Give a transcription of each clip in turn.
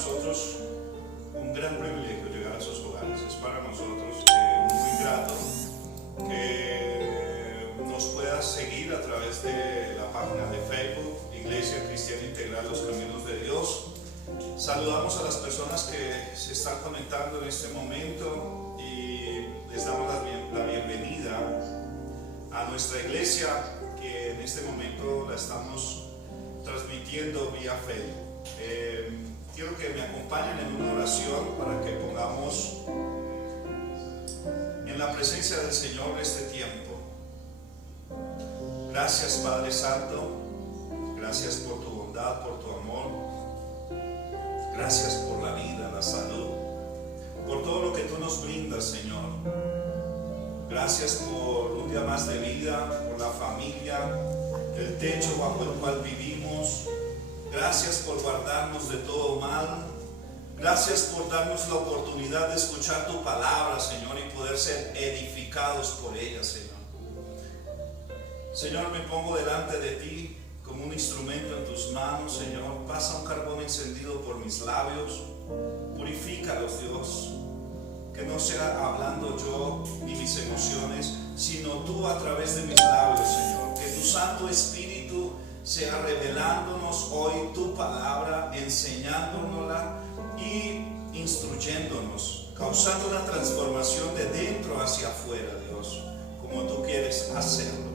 nosotros un gran privilegio llegar a sus hogares. Es para nosotros muy grato que nos puedas seguir a través de la página de Facebook, Iglesia Cristiana Integral Los Caminos de Dios. Saludamos a las personas que se están conectando en este momento y les damos la bienvenida a nuestra iglesia, que en este momento la estamos transmitiendo vía Facebook. Quiero que me acompañen en una oración para que pongamos en la presencia del Señor este tiempo. Gracias, Padre Santo, gracias por tu bondad, por tu amor, gracias por la vida, la salud, por todo lo que tú nos brindas, Señor. Gracias por un día más de vida, por la familia, el techo bajo el cual vivimos. Gracias por guardarnos de todo mal. Gracias por darnos la oportunidad de escuchar tu palabra, Señor, y poder ser edificados por ella, Señor. Señor, me pongo delante de ti como un instrumento en tus manos, Señor. Pasa un carbón encendido por mis labios. Purifícalos, Dios. Que no sea hablando yo ni mis emociones, sino tú a través de mis labios, Señor. Que tu Santo Espíritu sea revelándonos hoy tu palabra, enseñándonosla y instruyéndonos, causando una transformación de dentro hacia afuera, Dios, como tú quieres hacerlo.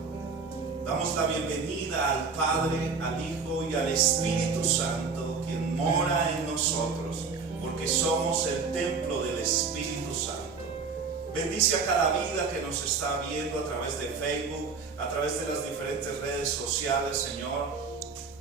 Damos la bienvenida al Padre, al Hijo y al Espíritu Santo, quien mora en nosotros, porque somos el templo del Espíritu Santo. Bendice a cada vida que nos está viendo a través de Facebook, a través de las diferentes redes sociales, Señor.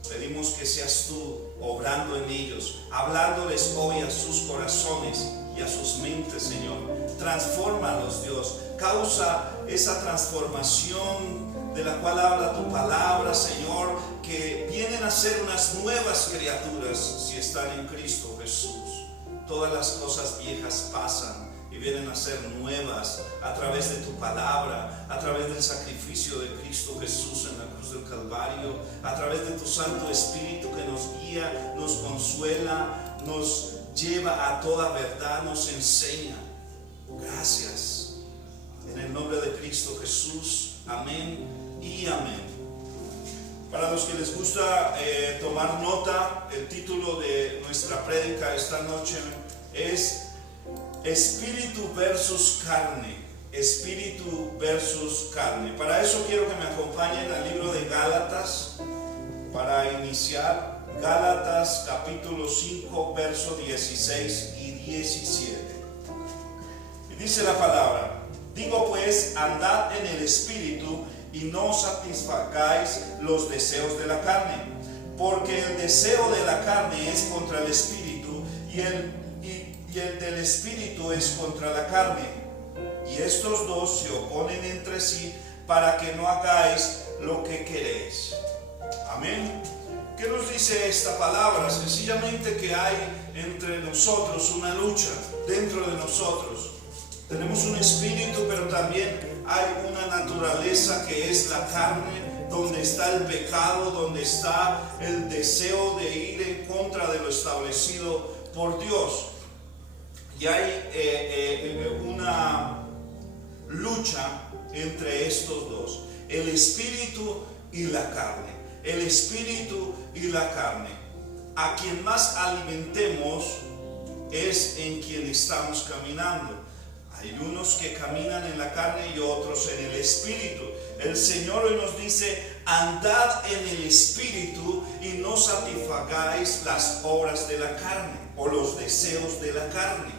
Pedimos que seas tú obrando en ellos, hablándoles hoy a sus corazones y a sus mentes, Señor. Transfórmalos, Dios. Causa esa transformación de la cual habla tu palabra, Señor, que vienen a ser unas nuevas criaturas si están en Cristo Jesús. Todas las cosas viejas pasan y vienen a ser nuevas a través de tu palabra, a través del sacrificio de Cristo Jesús en la cruz del Calvario, a través de tu Santo Espíritu que nos guía, nos consuela, nos lleva a toda verdad, nos enseña. Gracias. En el nombre de Cristo Jesús. Amén y amén. Para los que les gusta tomar nota, el título de nuestra prédica esta noche es Espíritu versus carne. Espíritu versus carne. Para eso quiero que me acompañen al libro de Gálatas. Para iniciar, Gálatas capítulo 5, versos 16 y 17. Y dice la palabra: digo pues, andad en el Espíritu y no satisfagáis los deseos de la carne, porque el deseo de la carne es contra el Espíritu y el del Espíritu es contra la carne, y estos dos se oponen entre sí para que no hagáis lo que queréis. Amén. ¿Qué nos dice esta palabra? Sencillamente que hay entre nosotros una lucha dentro de nosotros. Tenemos un espíritu, pero también hay una naturaleza que es la carne, donde está el pecado, donde está el deseo de ir en contra de lo establecido por Dios. Y hay una lucha entre estos dos, el espíritu y la carne. El espíritu y la carne. A quien más alimentemos es en quien estamos caminando. Hay unos que caminan en la carne y otros en el espíritu. El Señor hoy nos dice: andad en el espíritu y no satisfagáis las obras de la carne o los deseos de la carne.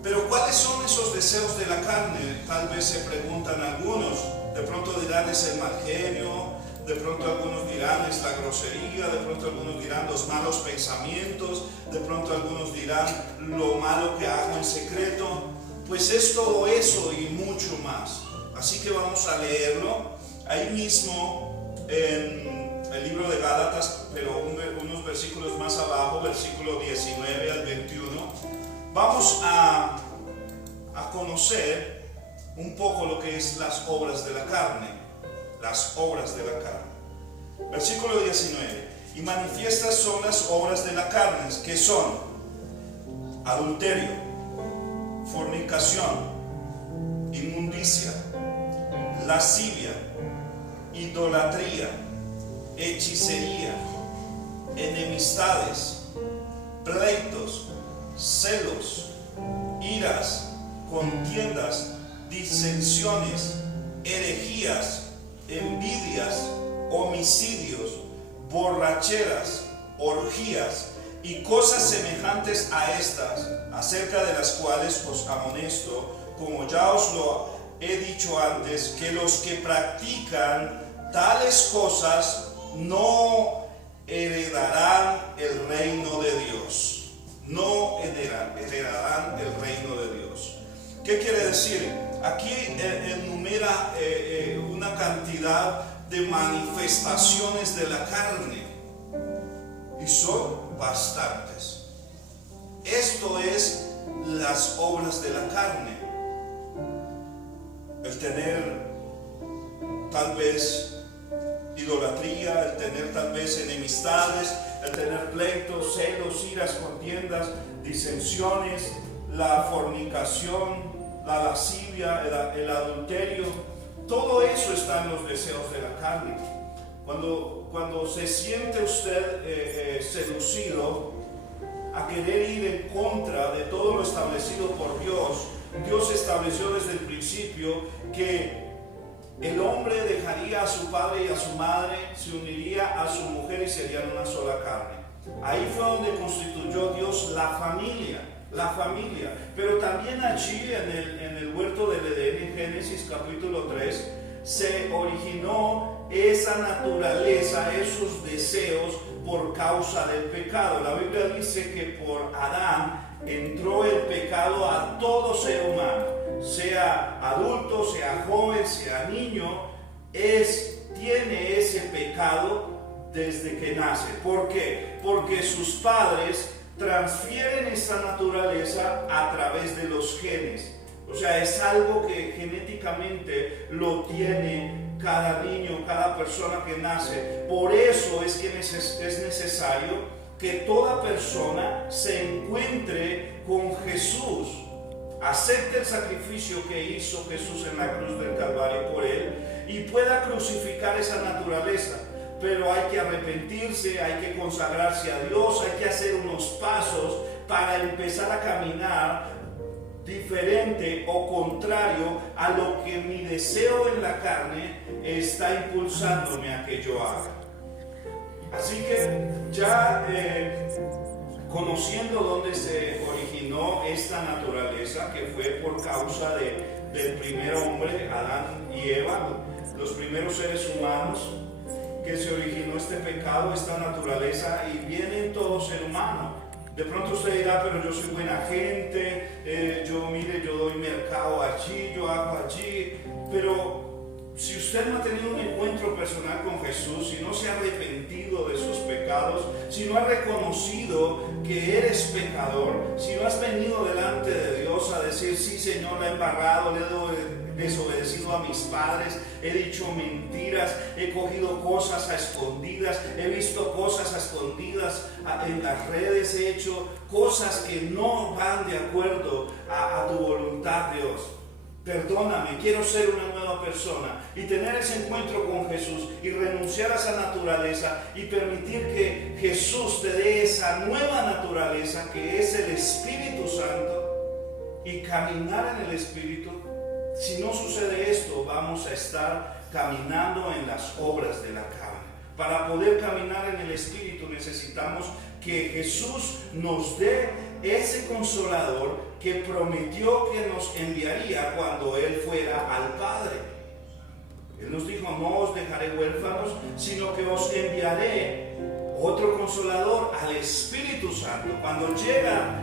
Pero ¿cuáles son esos deseos de la carne? Tal vez se preguntan algunos. De pronto dirán: es el mal genio. De pronto algunos dirán: es la grosería. De pronto algunos dirán: los malos pensamientos. De pronto algunos dirán: lo malo que hago en secreto. Pues es todo eso y mucho más. Así que vamos a leerlo ahí mismo en el libro de Gálatas, pero unos versículos más abajo, versículo 19 al 21. Vamos a conocer un poco lo que es las obras de la carne. Las obras de la carne. Versículo 19. Y manifiestas son las obras de la carne, que son adulterio, fornicación, inmundicia, lascivia, idolatría, hechicería, enemistades, pleitos, celos, iras, contiendas, disensiones, herejías, envidias, homicidios, borracheras, orgías y cosas semejantes a estas, acerca de las cuales os amonesto, como ya os lo he dicho antes, que los que practican tales cosas no heredarán el reino de Dios. No heredarán el reino de Dios. ¿Qué quiere decir? Aquí enumera una cantidad de manifestaciones de la carne, y son bastantes. Esto es las obras de la carne. El tener tal vez idolatría, el tener tal vez enemistades, el tener pleitos, celos, iras, contiendas, disensiones, la fornicación, la lascivia, el adulterio, todo eso está en los deseos de la carne. Cuando se siente usted seducido a querer ir en contra de todo lo establecido por Dios, Dios estableció desde el principio que el hombre dejaría a su padre y a su madre, se uniría a su mujer y serían una sola carne. Ahí fue donde constituyó Dios la familia. Pero también allí en el huerto del Edén, en Génesis capítulo 3, se originó esa naturaleza, esos deseos por causa del pecado. La Biblia dice que por Adán entró el pecado a todo ser humano, sea adulto, sea joven, sea niño, tiene ese pecado desde que nace. ¿Por qué? Porque sus padres transfieren esa naturaleza a través de los genes. O sea, es algo que genéticamente lo tiene cada niño, cada persona que nace. Por eso es que es necesario que toda persona se encuentre con Jesús, acepte el sacrificio que hizo Jesús en la cruz del Calvario por él y pueda crucificar esa naturaleza. Pero hay que arrepentirse, hay que consagrarse a Dios, hay que hacer unos pasos para empezar a caminar diferente o contrario a lo que mi deseo en la carne está impulsándome a que yo haga. Así que ya conociendo dónde se originó esta naturaleza, que fue por causa del primer hombre, Adán y Eva, los primeros seres humanos, que se originó este pecado, esta naturaleza, y viene en todo ser humano. De pronto usted dirá, pero yo soy buena gente, yo doy mercado allí, yo hago allí, pero si usted no ha tenido un encuentro personal con Jesús, si no se ha arrepentido de sus pecados, si no ha reconocido que eres pecador, si no has venido delante de Dios a decir, sí Señor, la he embarrado, le he desobedecido a mis padres, he dicho mentiras, he cogido cosas a escondidas, he visto cosas a escondidas en las redes, he hecho cosas que no van de acuerdo a tu voluntad, Dios. Perdóname, quiero ser una nueva persona y tener ese encuentro con Jesús y renunciar a esa naturaleza y permitir que Jesús te dé esa nueva naturaleza que es el Espíritu Santo y caminar en el Espíritu. Si no sucede esto, vamos a estar caminando en las obras de la carne. Para poder caminar en el Espíritu necesitamos que Jesús nos dé ese consolador que prometió que nos enviaría cuando Él fuera al Padre. Él nos dijo, no os dejaré huérfanos, sino que os enviaré otro consolador, al Espíritu Santo. Cuando llega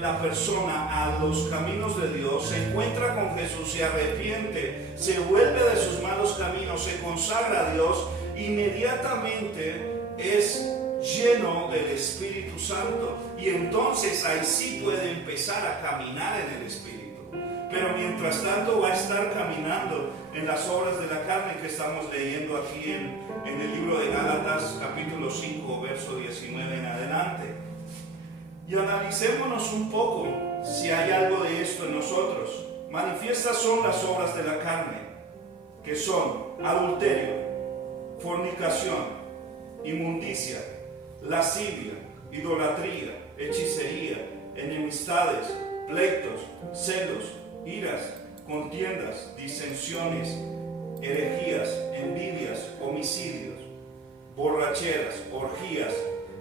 la persona a los caminos de Dios, se encuentra con Jesús, se arrepiente, se vuelve de sus malos caminos, se consagra a Dios, inmediatamente es lleno del Espíritu Santo, y entonces ahí sí puede empezar a caminar en el Espíritu. Pero mientras tanto va a estar caminando en las obras de la carne que estamos leyendo aquí en el libro de Gálatas capítulo 5 verso 19 en adelante. Y analicémonos un poco si hay algo de esto en nosotros. Manifiestas son las obras de la carne, que son adulterio, fornicación, inmundicia, lascivia, idolatría, hechicería, enemistades, pleitos, celos, iras, contiendas, disensiones, herejías, envidias, homicidios, borracheras, orgías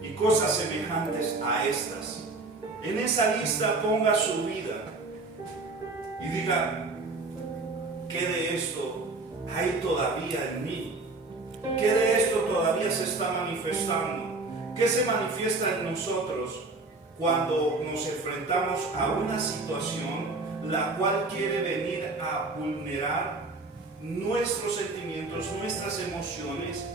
y cosas semejantes a estas. En esa lista ponga su vida y diga: ¿qué de esto hay todavía en mí? ¿Qué de esto todavía se está manifestando? ¿Qué se manifiesta en nosotros cuando nos enfrentamos a una situación la cual quiere venir a vulnerar nuestros sentimientos, nuestras emociones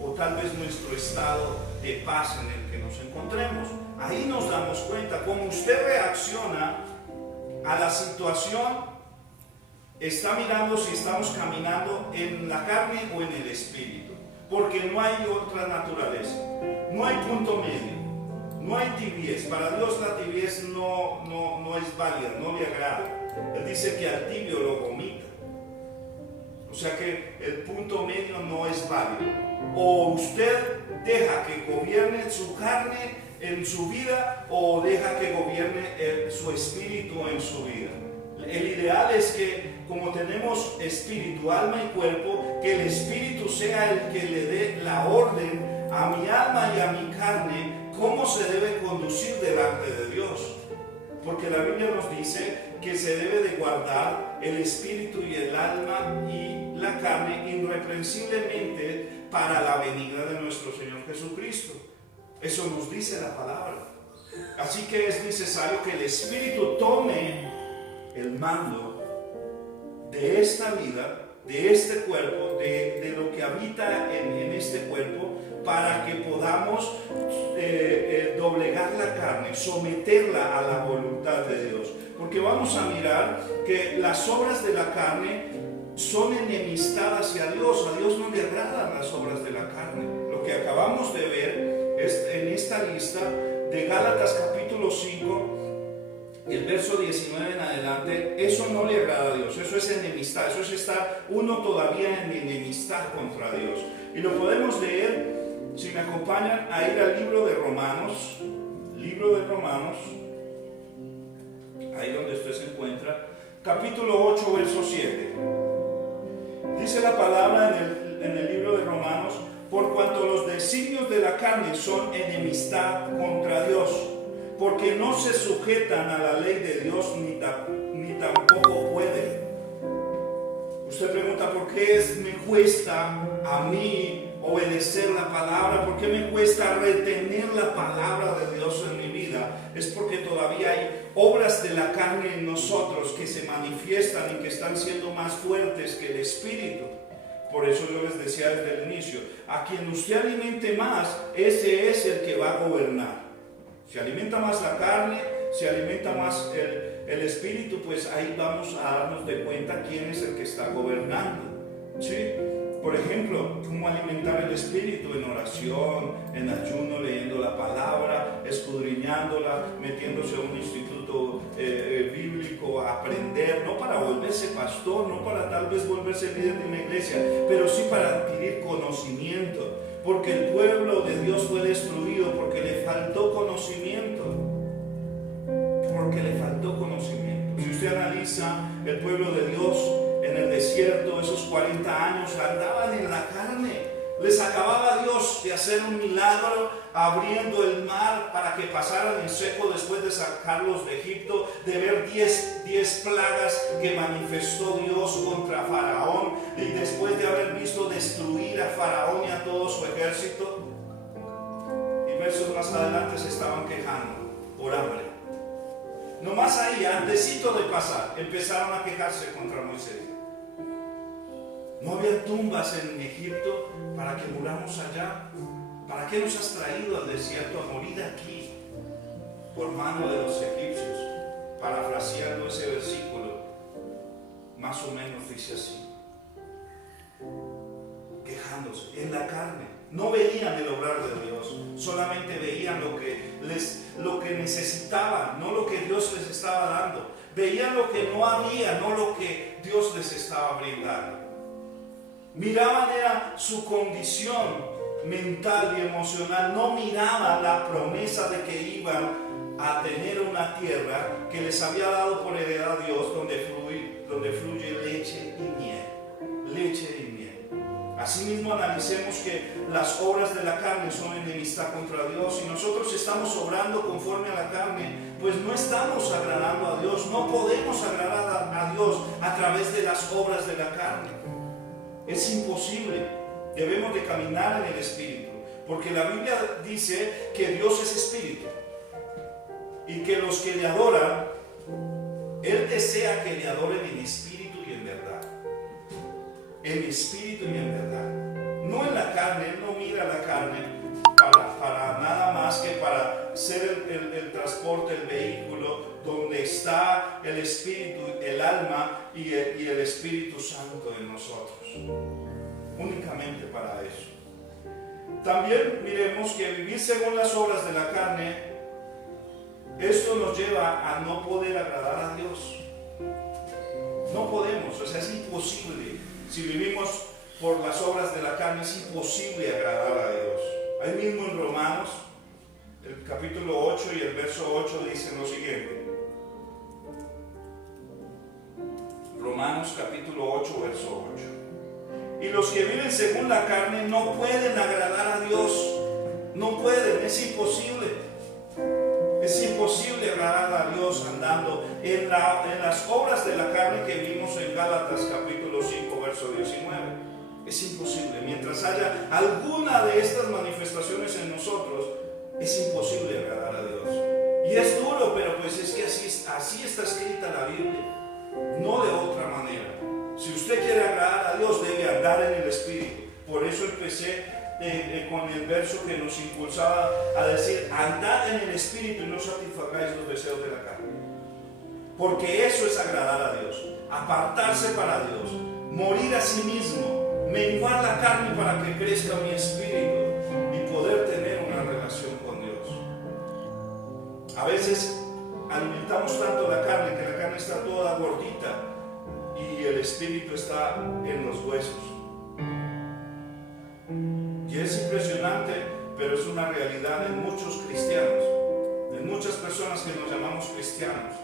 o tal vez nuestro estado de paz en el que nos encontremos? Ahí nos damos cuenta cómo usted reacciona a la situación. Está mirando si estamos caminando en la carne o en el espíritu, porque no hay otra naturaleza, no hay punto medio, no hay tibiez. Para Dios la tibiez no es válida, no le agrada. Él dice que al tibio lo vomita. O sea que el punto medio no es válido. O usted deja que gobierne su carne en su vida, o deja que gobierne su espíritu en su vida. El ideal es que, como tenemos espíritu, alma y cuerpo, que el espíritu sea el que le dé la orden a mi alma y a mi carne cómo se debe conducir delante de Dios. Porque la Biblia nos dice que se debe de guardar el espíritu y el alma y la carne irreprensiblemente para la venida de nuestro Señor Jesucristo. Eso nos dice la palabra. Así que es necesario que el espíritu tome el mando de esta vida, de este cuerpo, de lo que habita en este cuerpo, para que podamos doblegar la carne, someterla a la voluntad de Dios. Porque vamos a mirar que las obras de la carne son enemistad hacia Dios. A Dios no le agradan las obras de la carne. Lo que acabamos de ver es en esta lista de Gálatas capítulo 5, el verso 19 en adelante. Eso no le agrada a Dios, eso es enemistad, eso es estar uno todavía en enemistad contra Dios. Y lo podemos leer, si me acompañan, a ir al libro de Romanos, ahí donde usted se encuentra, capítulo 8, verso 7. Dice la palabra en el libro de Romanos: por cuanto los designios de la carne son enemistad contra Dios, porque no se sujetan a la ley de Dios, ni tampoco pueden. Usted pregunta: ¿por qué me cuesta a mí obedecer la palabra? ¿Por qué me cuesta retener la palabra de Dios en mi vida? Es porque todavía hay obras de la carne en nosotros que se manifiestan y que están siendo más fuertes que el espíritu. Por eso yo les decía desde el inicio, a quien usted alimente más, ese es el que va a gobernar. Si alimenta más la carne, si alimenta más el espíritu, pues ahí vamos a darnos de cuenta quién es el que está gobernando. ¿Sí? Por ejemplo, cómo alimentar el espíritu: en oración, en ayuno, leyendo la palabra, escudriñándola, metiéndose a un instituto bíblico a aprender, no para volverse pastor, no para tal vez volverse líder de una iglesia, pero sí para adquirir conocimiento, porque el pueblo de Dios fue destruido porque le faltó conocimiento. Si usted analiza el pueblo de Dios en el desierto, esos 40 años andaban en la carne. Les acababa Dios de hacer un milagro abriendo el mar para que pasaran en seco después de sacarlos de Egipto, de ver 10 plagas que manifestó Dios contra Faraón, y después de haber visto destruir a Faraón y a todo su ejército. Y versos más adelante se estaban quejando por hambre. Nomás ahí, antesito de pasar, empezaron a quejarse contra Moisés. No había tumbas en Egipto para que muramos allá. ¿Para qué nos has traído al desierto a morir aquí por mano de los egipcios? Parafraseando ese versículo, más o menos dice así: quejándose en la carne. No veían el obrar de Dios, solamente veían lo que necesitaban, no lo que Dios les estaba dando. Veían lo que no había, no lo que Dios les estaba brindando. Miraban era su condición mental y emocional, no miraban la promesa de que iban a tener una tierra que les había dado por heredad a Dios, donde fluye leche y miel. Leche y miel. Asimismo, analicemos que las obras de la carne son enemistad contra Dios. Si nosotros estamos obrando conforme a la carne, pues no estamos agradando a Dios. No podemos agradar a Dios a través de las obras de la carne. Es imposible. Debemos de caminar en el Espíritu, porque la Biblia dice que Dios es Espíritu y que los que le adoran, Él desea que le adoren en espíritu y en verdad. En espíritu y en verdad. No en la carne. Él no mira la carne para nada más que para ser el transporte, el vehículo donde está el Espíritu, el alma y el Espíritu Santo en nosotros. Únicamente para eso. También miremos que vivir según las obras de la carne, esto nos lleva a no poder agradar a Dios. No podemos, o sea, es imposible. Si vivimos por las obras de la carne, es imposible agradar a Dios. Ahí mismo en Romanos, el capítulo 8 y el verso 8 dicen lo siguiente. Romanos capítulo 8, verso 8. Y los que viven según la carne no pueden agradar a Dios. No pueden, es imposible. Es imposible agradar a Dios andando en las obras de la carne que vimos en Gálatas capítulo 5, verso 19. Es imposible. Mientras haya alguna de estas manifestaciones en nosotros, es imposible agradar a Dios. Y es duro, pero pues es que así está escrita la Biblia. No de otra manera. Si usted quiere agradar a Dios, debe andar en el Espíritu. Por eso empecé con el verso que nos impulsaba a decir: andad en el Espíritu y no satisfagáis los deseos de la carne. Porque eso es agradar a Dios. Apartarse para Dios. Morir a sí mismo. Menguar la carne para que crezca mi espíritu y poder tener una relación con Dios. A veces alimentamos tanto la carne que la carne está toda gordita y el espíritu está en los huesos. Y es impresionante, pero es una realidad en muchos cristianos, en muchas personas que nos llamamos cristianos.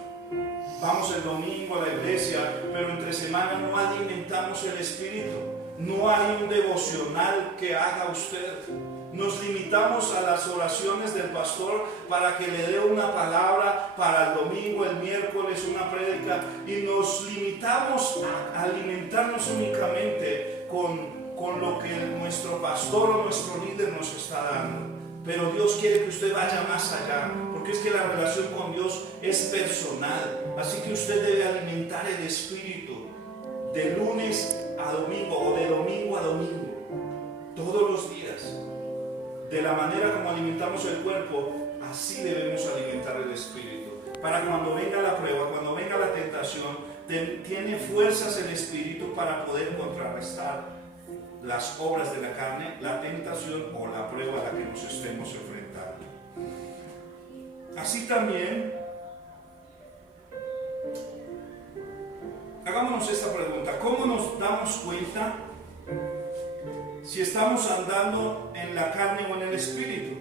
Vamos el domingo a la iglesia, pero entre semana no alimentamos el espíritu. No hay un devocional que haga usted. Nos limitamos a las oraciones del pastor para que le dé una palabra para el domingo, el miércoles, una prédica, y nos limitamos a alimentarnos únicamente con lo que nuestro pastor o nuestro líder nos está dando. Pero Dios quiere que usted vaya más allá, porque es que la relación con Dios es personal. Así que usted debe alimentar el espíritu de lunes a domingo o de domingo a domingo, todos los días. De la manera como alimentamos el cuerpo, así debemos alimentar el espíritu. Para cuando venga la prueba, cuando venga la tentación, tiene fuerzas el espíritu para poder contrarrestar las obras de la carne, la tentación o la prueba a la que nos estemos enfrentando. Así también, hagámonos esta pregunta: ¿cómo nos damos cuenta si estamos andando en la carne o en el espíritu?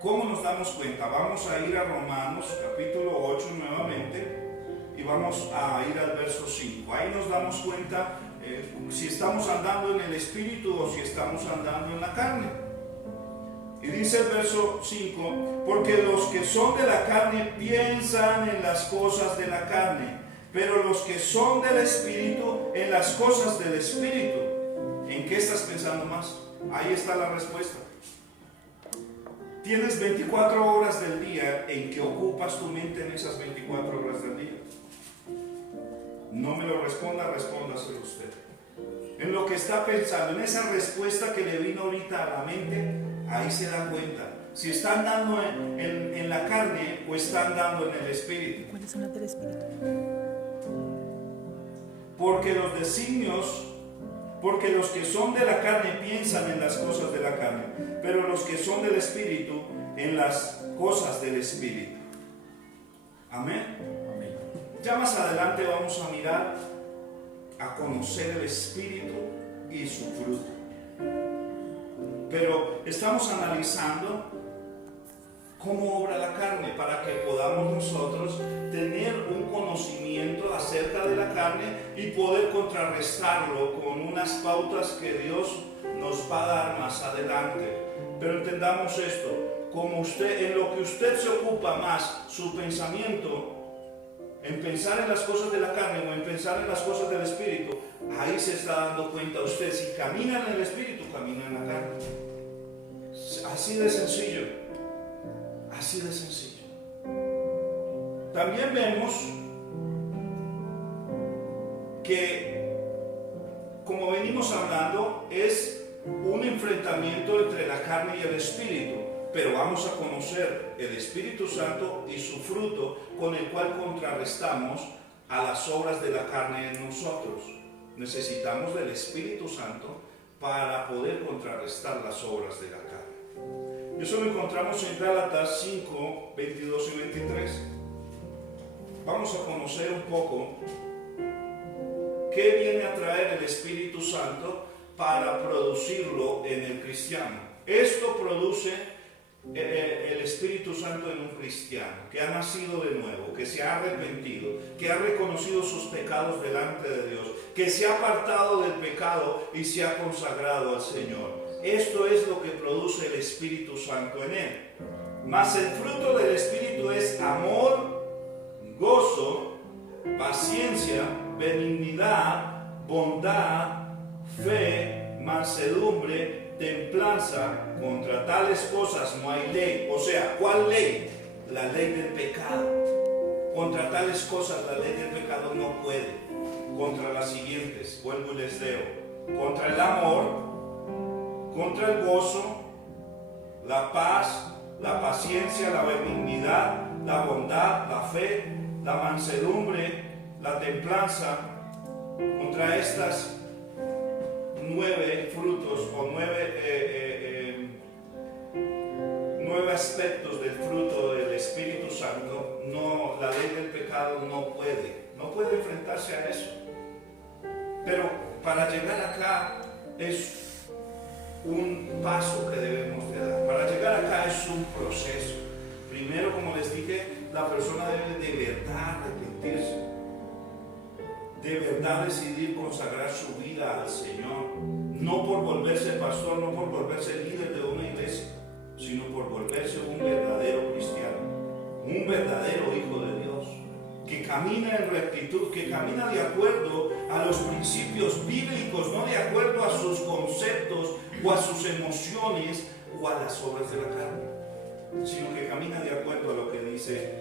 ¿Cómo nos damos cuenta? Vamos a ir a Romanos capítulo 8 nuevamente y vamos a ir al verso 5. Ahí nos damos cuenta si estamos andando en el espíritu o si estamos andando en la carne. Y dice el verso 5: porque los que son de la carne piensan en las cosas de la carne, pero los que son del espíritu en las cosas del espíritu. ¿En qué estás pensando más? Ahí está la respuesta. Tienes 24 horas del día. ¿En qué ocupas tu mente en esas 24 horas del día? No me lo responda, respóndaselo usted. En lo que está pensando, en esa respuesta que le vino ahorita a la mente, ahí se da cuenta si está andando en la carne o está andando en el espíritu. ¿Cuáles son las del espíritu? Porque los designios porque los que son de la carne piensan en las cosas de la carne, pero los que son del Espíritu en las cosas del Espíritu. Amén. Amén. Ya más adelante vamos a mirar, a conocer el Espíritu y su fruto. Pero estamos analizando cómo obra la carne para que podamos nosotros tener un conocimiento acerca de la carne y poder contrarrestarlo con unas pautas que Dios nos va a dar más adelante. Pero entendamos esto, como usted, en lo que usted se ocupa más, su pensamiento, en pensar en las cosas de la carne o en pensar en las cosas del Espíritu, ahí se está dando cuenta usted si camina en el Espíritu, camina en la carne. Así de sencillo. Así de sencillo. También vemos que, como venimos hablando, es un enfrentamiento entre la carne y el Espíritu. Pero vamos a conocer el Espíritu Santo y su fruto, con el cual contrarrestamos a las obras de la carne en nosotros. Necesitamos del Espíritu Santo para poder contrarrestar las obras de la carne. Eso lo encontramos en Gálatas 5, 22 y 23. Vamos a conocer un poco qué viene a traer el Espíritu Santo para producirlo en el cristiano. Esto produce el Espíritu Santo en un cristiano que ha nacido de nuevo, que se ha arrepentido, que ha reconocido sus pecados delante de Dios, que se ha apartado del pecado y se ha consagrado al Señor. Esto es lo que produce el Espíritu Santo en él. Mas el fruto del Espíritu es amor, gozo, paciencia, benignidad, bondad, fe, mansedumbre, templanza. Contra tales cosas no hay ley. O sea, ¿cuál ley? La ley del pecado. Contra tales cosas la ley del pecado no puede. Contra las siguientes, vuelvo y les leo. Contra el amor, contra el gozo, la paz, la paciencia, la benignidad, la bondad, la fe, la mansedumbre, la templanza. Contra estas 9 frutos o 9 aspectos del fruto del Espíritu Santo, no, la ley del pecado no puede enfrentarse a eso. Pero para llegar acá es un paso que debemos de dar. Para llegar acá es un proceso. Primero, como les dije, la persona debe de verdad arrepentirse, de verdad decidir consagrar su vida al Señor, no por volverse pastor, no por volverse líder de una iglesia, sino por volverse un verdadero cristiano, un verdadero hijo de Dios, que camina en rectitud, que camina de acuerdo a los principios bíblicos, no de acuerdo a sus conceptos o a sus emociones o a las obras de la carne, sino que camina de acuerdo a lo que dice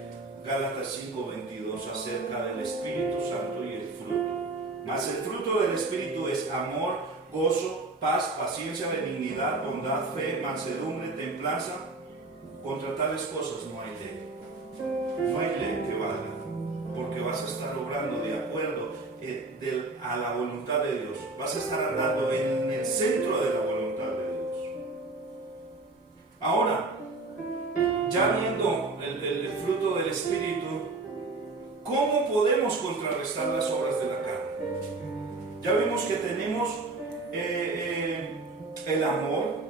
Gálatas 5:22 acerca del Espíritu Santo y el fruto. Mas el fruto del Espíritu es amor, gozo, paz, paciencia, benignidad, bondad, fe, mansedumbre, templanza. Contra tales cosas no hay ley. No hay ley que valga, porque vas a estar obrando de acuerdo a la voluntad de Dios. Vas a estar andando en el centro de la voluntad de Dios. Ahora, ya viendo el fruto del Espíritu, ¿cómo podemos contrarrestar las obras de la carne? Ya vimos que tenemos el amor.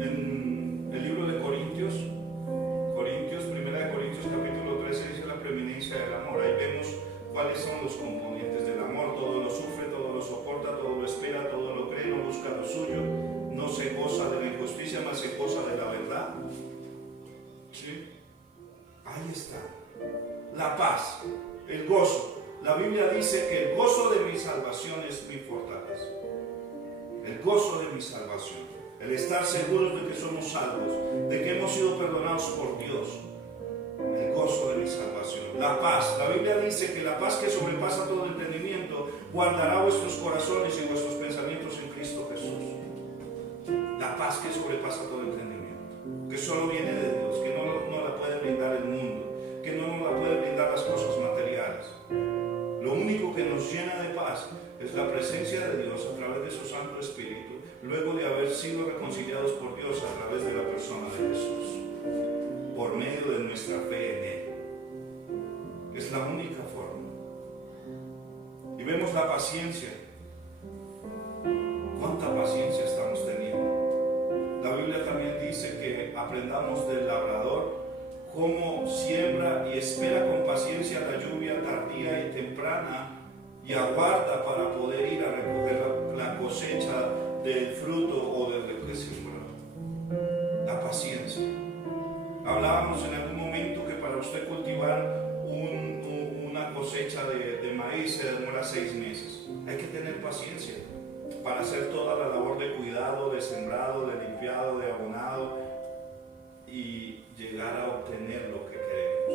En el libro de Corintios, 1 Corintios capítulo 13 dice la preeminencia del amor. Ahí vemos cuáles son los componentes del amor. Todo lo sufre, todo lo soporta, todo lo espera, todo lo cree, no busca lo suyo, no se goza de la injusticia, mas se goza de la verdad. ¿Sí? Ahí está. La paz, el gozo. La Biblia dice que el gozo de mi salvación es mi fortaleza. El gozo de mi salvación. El estar seguros de que somos salvos, de que hemos sido perdonados por Dios. El gozo de mi salvación. La paz. La Biblia dice que la paz que sobrepasa todo entendimiento guardará vuestros corazones y vuestros pensamientos en Cristo Jesús. La paz que sobrepasa todo entendimiento, que solo viene de Dios, que no la puede brindar el mundo, que no nos la puede brindar las cosas materiales. Lo único que nos llena de paz es la presencia de Dios a través de su Santo Espíritu, luego de haber sido reconciliados por Dios a través de la persona de Jesús, por medio de nuestra fe en Él. Es la única forma. Y vemos la paciencia. ¿Cuánta paciencia estamos teniendo? La Biblia también dice que aprendamos del labrador cómo siembra y espera con paciencia la lluvia tardía y temprana y aguarda para poder ir a recoger la cosecha del fruto o de lo que sembró. La paciencia. Hablábamos en algún momento que para usted cultivar una cosecha de maíz se demora 6 meses. Hay que tener paciencia para hacer toda la labor de cuidado, de sembrado, de limpiado, de abonado y llegar a obtener lo que queremos.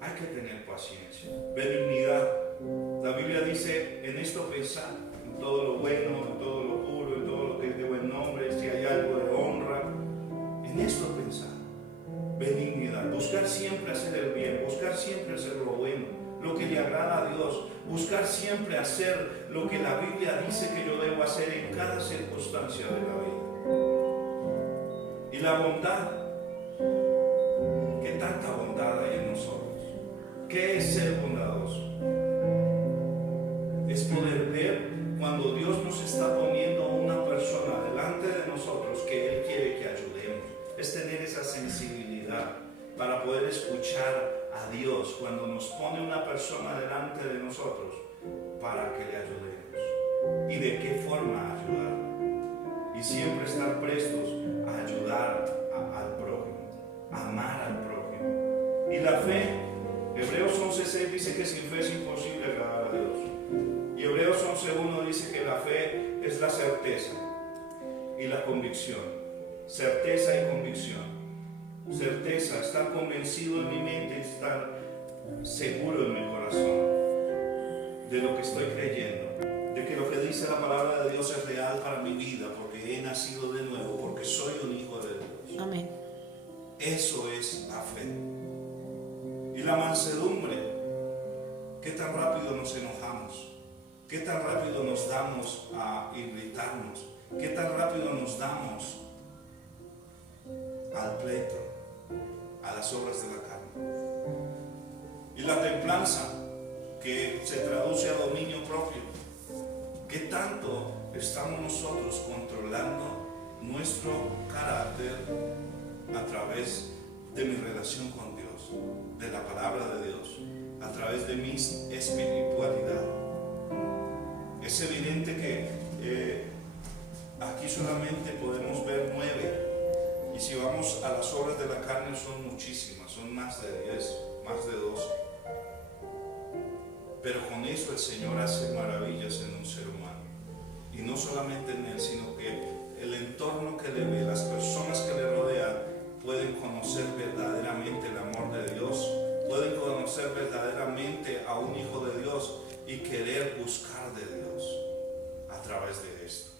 Hay que tener paciencia, benignidad. La Biblia dice: en esto pensar, en todo lo bueno, en todo lo puro, en todo lo que es de buen nombre, si hay algo de honra, en esto pensar. Benignidad, buscar siempre hacer el bien, buscar siempre hacer lo bueno, lo que le agrada a Dios, buscar siempre hacer lo que la Biblia dice que yo debo hacer en cada circunstancia de la vida. Y la bondad, ¿qué tanta bondad hay en nosotros? ¿Qué es ser bondadoso? Es poder ver cuando Dios nos está poniendo una persona delante de nosotros que Él quiere que ayudemos. Es tener esa sensibilidad para poder escuchar a Dios cuando nos pone una persona delante de nosotros para que le ayudemos. ¿Y de qué forma ayudar? Y siempre estar prestos a ayudar al prójimo, a amar al prójimo. Y la fe, Hebreos 11:6 dice que sin fe es imposible agradar a Dios. Y Hebreos 11:1 dice que la fe es la certeza y la convicción. Certeza y convicción. Certeza, estar convencido en mi mente y estar seguro en mi corazón de lo que estoy creyendo, de que lo que dice la palabra de Dios es real para mi vida, porque he nacido de nuevo, porque soy un hijo de Dios. Amén. Eso es la fe. Y la mansedumbre. ¿Qué tan rápido nos enojamos? ¿Qué tan rápido nos damos a irritarnos? ¿Qué tan rápido nos damos al pleito, a las obras de la carne? Y la templanza, que se traduce a dominio propio. ¿Qué tanto estamos nosotros controlando nuestro carácter a través de mi relación con Dios, de la palabra de Dios, a través de mi espiritualidad? Es evidente que aquí solamente podemos ver 9. Y si vamos a las obras de la carne son muchísimas, son más de 10, más de 12. Pero con eso el Señor hace maravillas en un ser humano. Y no solamente en él, sino que el entorno que le ve, las personas que le rodean, pueden conocer verdaderamente el amor de Dios, pueden conocer verdaderamente a un hijo de Dios y querer buscar de Dios a través de esto.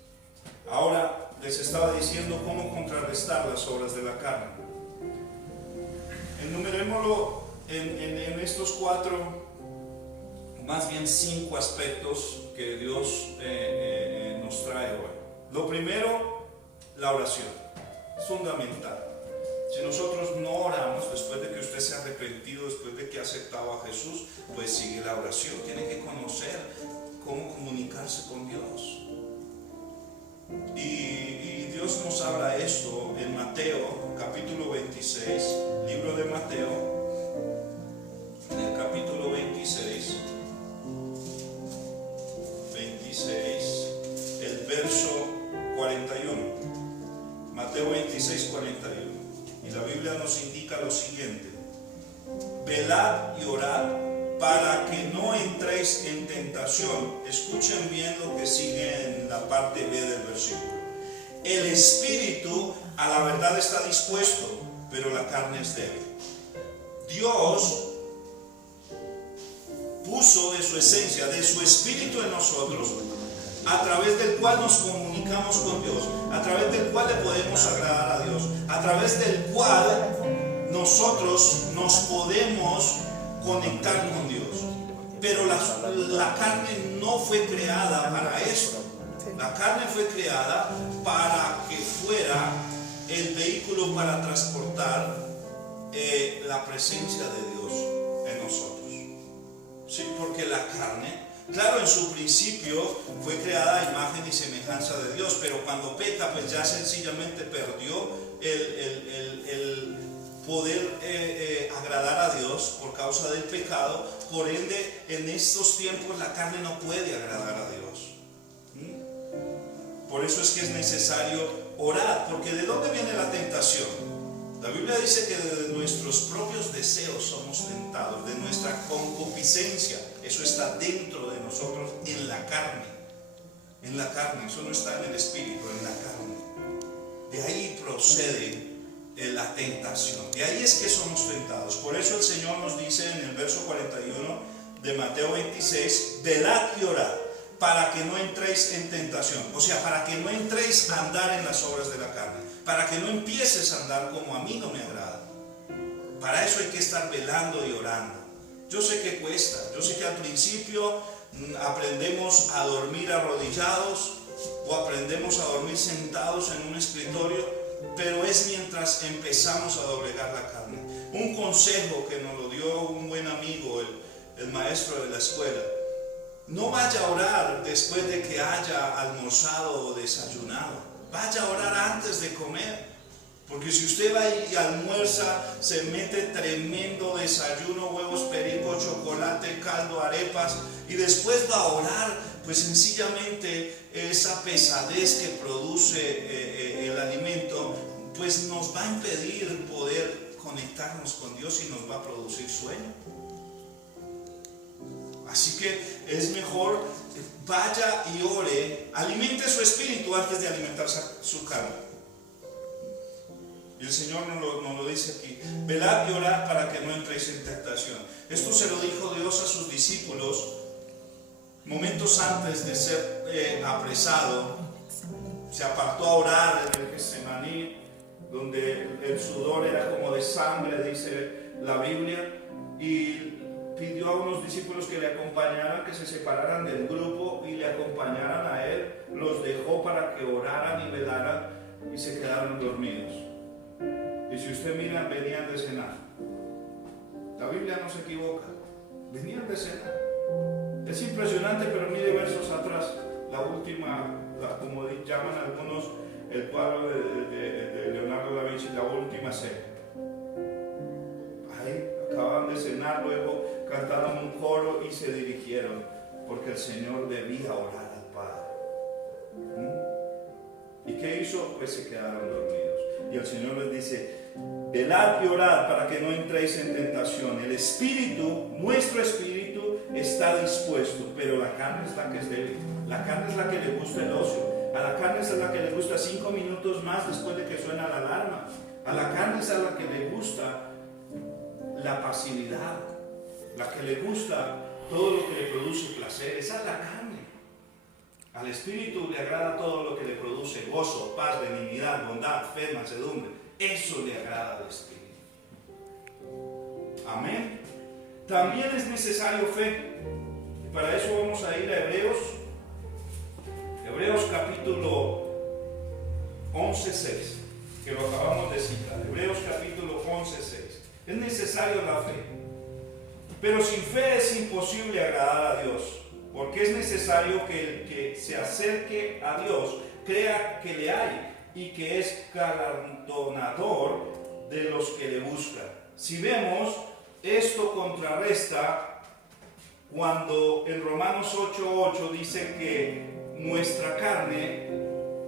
Ahora les estaba diciendo cómo contrarrestar las obras de la carne. Enumerémoslo en estos 4, más bien 5 aspectos que Dios nos trae hoy. Lo primero, la oración. Es fundamental. Si nosotros no oramos después de que usted se ha arrepentido, después de que ha aceptado a Jesús, pues sigue la oración. Tiene que conocer cómo comunicarse con Dios. Y Dios nos habla esto en Mateo, capítulo 26, libro de Mateo, en el capítulo 26, el verso 41. Mateo 26, 41. Y la Biblia nos indica lo siguiente: velad y orad para que no entréis en tentación. Escuchen bien lo que sigue en la parte B del versículo. El espíritu a la verdad está dispuesto, pero la carne es débil. Dios puso de su esencia, de su espíritu en nosotros, a través del cual nos comunicamos con Dios, a través del cual le podemos agradar a Dios, a través del cual nosotros nos podemos conectar con Dios. Pero la carne no fue creada para eso. La carne fue creada para que fuera el vehículo para transportar la presencia de Dios en nosotros. Sí, porque la carne, claro, en su principio fue creada a imagen y semejanza de Dios, pero cuando peca, pues ya sencillamente perdió el poder agradar a Dios por causa del pecado. Por ende, en estos tiempos la carne no puede agradar a Dios. Por eso es que es necesario orar, porque ¿de dónde viene la tentación? La Biblia dice que de nuestros propios deseos somos tentados, de nuestra concupiscencia. Eso está dentro de nosotros, en la carne. En la carne, eso no está en el espíritu, en la carne. De ahí procede la tentación. De ahí es que somos tentados. Por eso el Señor nos dice en el verso 41 de Mateo 26, velad y orad, para que no entréis en tentación. O sea, para que no entréis a andar en las obras de la carne, para que no empieces a andar como a mí no me agrada. Para eso hay que estar velando y orando. Yo sé que cuesta, yo sé que al principio aprendemos a dormir arrodillados o aprendemos a dormir sentados en un escritorio, pero es mientras empezamos a doblegar la carne. Un consejo que nos lo dio un buen amigo, el maestro de la escuela: no vaya a orar después de que haya almorzado o desayunado, vaya a orar antes de comer. Porque si usted va y almuerza, se mete tremendo desayuno, huevos, perico, chocolate, caldo, arepas, y después va a orar, pues sencillamente esa pesadez que produce el alimento, pues nos va a impedir poder conectarnos con Dios y nos va a producir sueño. Así que es mejor vaya y ore, alimente su espíritu antes de alimentar su carne. Y el Señor nos lo dice aquí: velad y orad para que no entréis en tentación. Esto se lo dijo Dios a sus discípulos momentos antes de ser apresado. Se apartó a orar en el Getsemaní, donde el sudor era como de sangre, dice la Biblia, y pidió a unos discípulos que le acompañaran, que se separaran del grupo y le acompañaran a él. Los dejó para que oraran y velaran, y se quedaron dormidos. Y si usted mira, venían de cenar. La Biblia no se equivoca, venían de cenar. Es impresionante, pero mire versos atrás, la última, como llaman algunos, el cuadro de Leonardo da Vinci, la última cena. Ahí acababan de cenar, luego cantaron un coro y se dirigieron, porque el Señor debía orar al Padre. ¿Y qué hizo? Pues se quedaron dormidos. Y el Señor les dice: velad y orad para que no entréis en tentación. El espíritu, nuestro espíritu, está dispuesto, pero la carne es la que es débil. La carne es la que le gusta el ocio. A la carne es la que le gusta 5 minutos más después de que suena la alarma. A la carne es la que le gusta la pasividad, la que le gusta todo lo que le produce placer. Esa es la carne. Al espíritu le agrada todo lo que le produce gozo, paz, benignidad, bondad, fe, mansedumbre. Eso le agrada al espíritu. Amén. También es necesario fe. Para eso vamos a ir a Hebreos capítulo 11:6, que lo acabamos de citar. Hebreos capítulo 11:6. Es necesario la fe. Pero sin fe es imposible agradar a Dios, porque es necesario que el que se acerque a Dios crea que le hay y que es galardonador de los que le buscan. Si vemos, esto contrarresta cuando en Romanos 8:8 dice que nuestra carne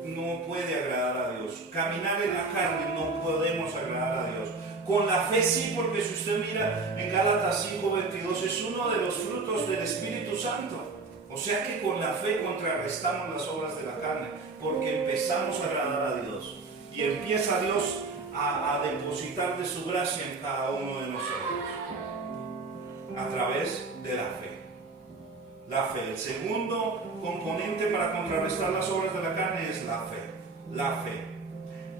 no puede agradar a Dios. Caminar en la carne no podemos agradar a Dios. Con la fe sí, porque si usted mira en Gálatas 5:22, es uno de los frutos del Espíritu Santo. O sea que con la fe contrarrestamos las obras de la carne, porque empezamos a agradar a Dios. Y empieza Dios a depositar de su gracia en cada uno de nosotros, a través de la fe. La fe. El segundo componente para contrarrestar las obras de la carne es la fe. La fe.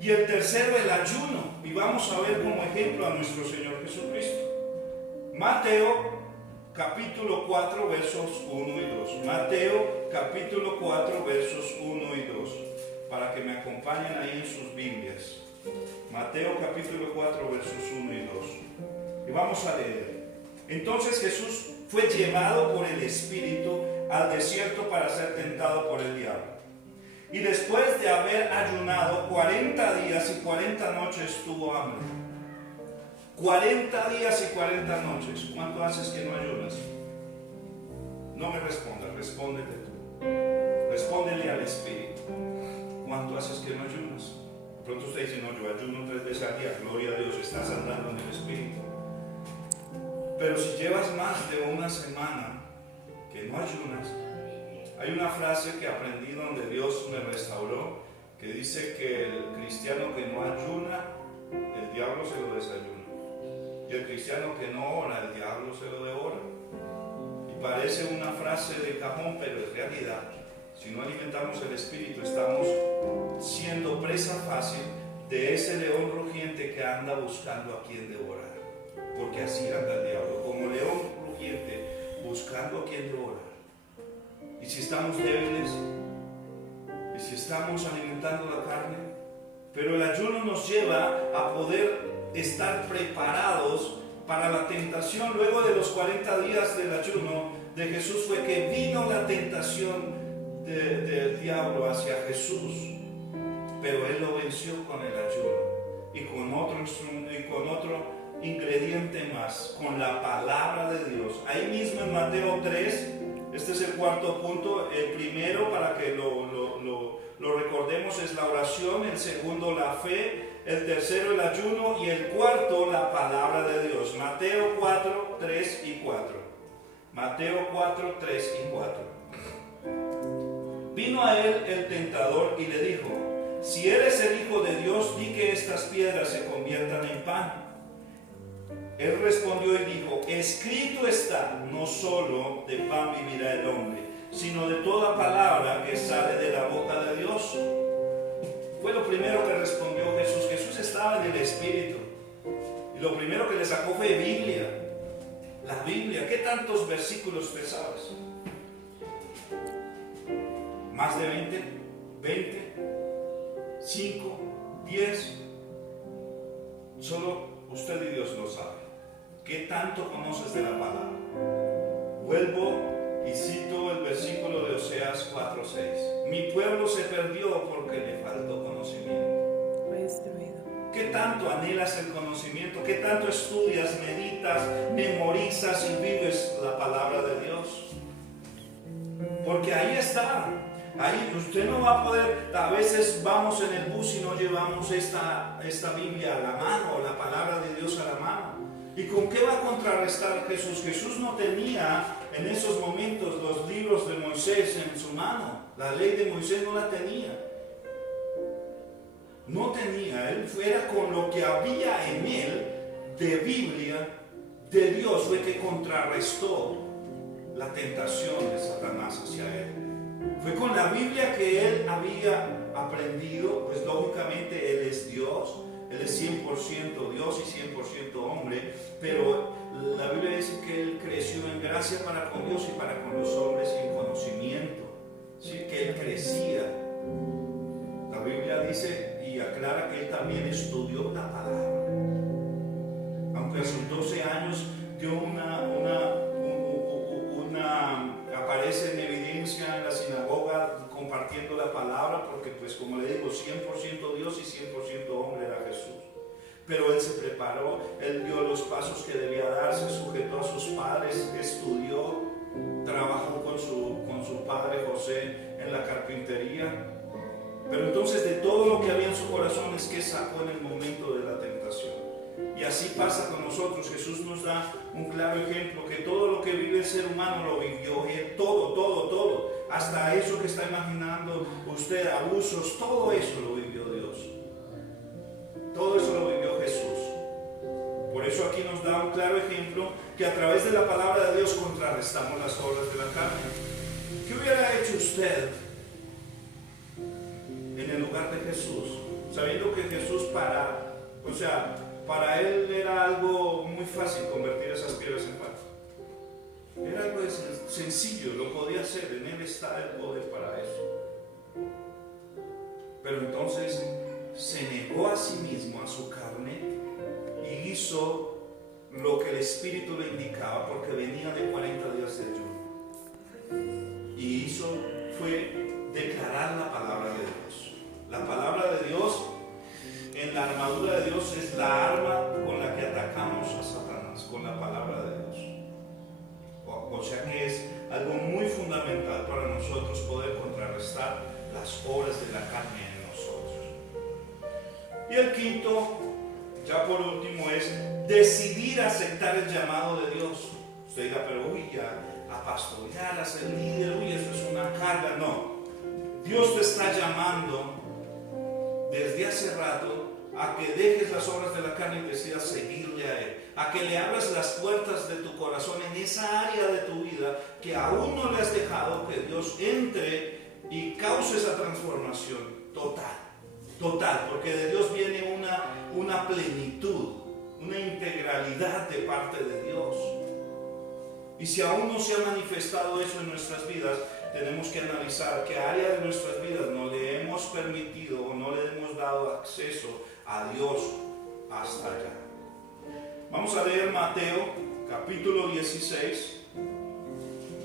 Y el tercero, el ayuno. Y vamos a ver como ejemplo a nuestro Señor Jesucristo. Mateo capítulo 4, versos 1 y 2. Mateo, capítulo 4, versos 1 y 2. Para que me acompañen ahí en sus Biblias. Mateo, capítulo 4, versos 1 y 2. Y vamos a leer. Entonces Jesús fue llevado por el Espíritu al desierto para ser tentado por el diablo. Y después de haber ayunado 40 días y 40 noches tuvo hambre. 40 días y 40 noches. ¿Cuánto haces que no ayunas? No me respondas, respóndete tú. Respóndele al Espíritu. ¿Cuánto haces que no ayunas? De pronto usted dice, no, yo ayuno 3 veces al día. Gloria a Dios, estás andando en el Espíritu. Pero si llevas más de una semana que no ayunas, hay una frase que aprendí donde Dios me restauró, que dice que el cristiano que no ayuna, el diablo se lo desayuna. Y el cristiano que no ora, el diablo se lo devora. Y parece una frase de cajón, pero es realidad. Si no alimentamos el espíritu, estamos siendo presa fácil de ese león rugiente que anda buscando a quien devorar. Porque así anda el diablo, como león rugiente, buscando a quien devorar. Y si estamos débiles, y si estamos alimentando la carne, pero el ayuno nos lleva a poder estar preparados para la tentación. Luego de los 40 días del ayuno de Jesús fue que vino la tentación del diablo hacia Jesús, pero él lo venció con el ayuno y con otro ingrediente más, con la palabra de Dios. Ahí mismo en Mateo 3, este es el cuarto punto. El primero, para que lo recordemos, es la oración. El segundo, la fe. El tercero, el ayuno. Y el cuarto, la palabra de Dios. Mateo 4, 3 y 4. Mateo 4, 3 y 4. Vino a él el tentador y le dijo: si eres el Hijo de Dios, di que estas piedras se conviertan en pan. Él respondió y dijo: escrito está, no solo de pan vivirá el hombre, sino de toda palabra que sale de la boca de Dios. Fue lo primero que respondió Jesús. Jesús estaba en el Espíritu. Y lo primero que le sacó fue Biblia. La Biblia. ¿Qué tantos versículos te sabes? ¿Más de 20? ¿20? ¿5? ¿10? Solo usted y Dios lo saben. ¿Qué tanto conoces de la palabra? Vuelvo y cito el versículo de Oseas 4:6. Mi pueblo se perdió porque le faltó conocimiento. Fue destruido. ¿Qué tanto anhelas el conocimiento? ¿Qué tanto estudias, meditas, memorizas y vives la palabra de Dios? Porque ahí está. Ahí usted no va a poder. A veces vamos en el bus y no llevamos esta Biblia a la mano, o la palabra de Dios a la mano. ¿Y con qué va a contrarrestar Jesús? Jesús no tenía en esos momentos los libros de Moisés en su mano. La ley de Moisés no la tenía. No tenía. Él fuera con lo que había en él de Biblia, de Dios, fue que contrarrestó la tentación de Satanás hacia él. Fue con la Biblia que él había aprendido. Pues lógicamente él es Dios. Él es 100% Dios y 100% hombre, pero la Biblia dice que él creció en gracia para con Dios y para con los hombres y en conocimiento, ¿sí? Que él crecía. La Biblia dice y aclara que él también estudió la palabra. Aunque a sus 12 años dio aparece en evidencia en la sinagoga compartiendo la palabra, porque pues como le digo, 100% Dios y 100% hombre era Jesús. Pero él se preparó, él dio los pasos que debía dar, se sujetó a sus padres, estudió, trabajó con su padre José en la carpintería. Pero entonces de todo lo que había en su corazón es que sacó en el momento de la tentación. Y así pasa con nosotros. Jesús nos da un claro ejemplo, que todo lo que vive el ser humano lo vivió él, todo, hasta eso que está imaginando usted, abusos, todo eso lo vivió Dios, todo eso lo vivió Jesús. Por eso aquí nos da un claro ejemplo, que a través de la palabra de Dios contrarrestamos las obras de la carne. ¿Qué hubiera hecho usted en el lugar de Jesús, sabiendo que Jesús para él era algo muy fácil convertir esas piedras en pan? Era algo sencillo, lo podía hacer, en Él está el poder para eso. Pero entonces se negó a sí mismo, a su carne, y hizo lo que el Espíritu le indicaba, porque venía de 40 días de ayuno. Y fue declarar la palabra de Dios. La palabra de Dios, en la armadura de Dios, es la arma con la que atacamos a Satanás, con la palabra de Dios. O sea que es algo muy fundamental para nosotros poder contrarrestar las obras de la carne en nosotros. Y el quinto, ya por último, es decidir aceptar el llamado de Dios. Usted diga, pero uy, ya a pastorear, a ser líder, uy, eso es una carga. No, Dios te está llamando desde hace rato a que dejes las obras de la carne y decidas seguirle a Él, a que le abras las puertas de tu corazón en esa área de tu vida que aún no le has dejado que Dios entre y cause esa transformación total, porque de Dios viene una plenitud, una integralidad de parte de Dios. Y si aún no se ha manifestado eso en nuestras vidas, tenemos que analizar qué área de nuestras vidas no le hemos permitido o no le hemos dado acceso a Dios hasta allá. Vamos a leer Mateo capítulo 16.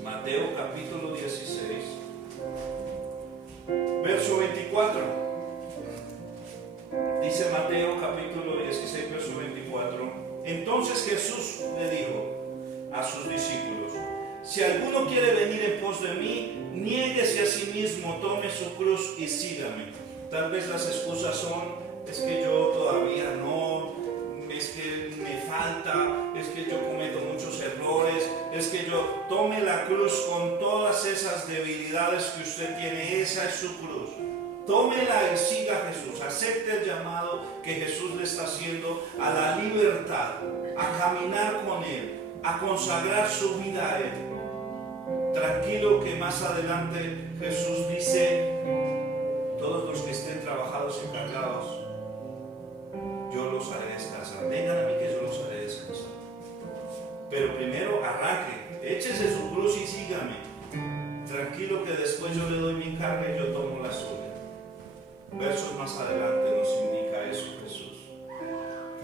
Mateo capítulo 16, verso 24. Dice Mateo capítulo 16, verso 24. Entonces Jesús le dijo a sus discípulos: si alguno quiere venir en pos de mí, niéguese a sí mismo, tome su cruz y sígame. Tal vez las excusas son: es que yo todavía no, es que me falta, es que yo cometo muchos errores, es que yo tome la cruz con todas esas debilidades que usted tiene. Esa es su cruz. Tómela y siga a Jesús. Acepte el llamado que Jesús le está haciendo a la libertad, a caminar con Él, a consagrar su vida a Él. Tranquilo que más adelante Jesús dice: todos los que estén trabajados y cargados, yo los haré descansar. Vengan a mí que yo los haré descansar. Pero primero arranque, échese su cruz y sígame. Tranquilo que después yo le doy mi carga y yo tomo la suya. Versos más adelante nos indica eso Jesús.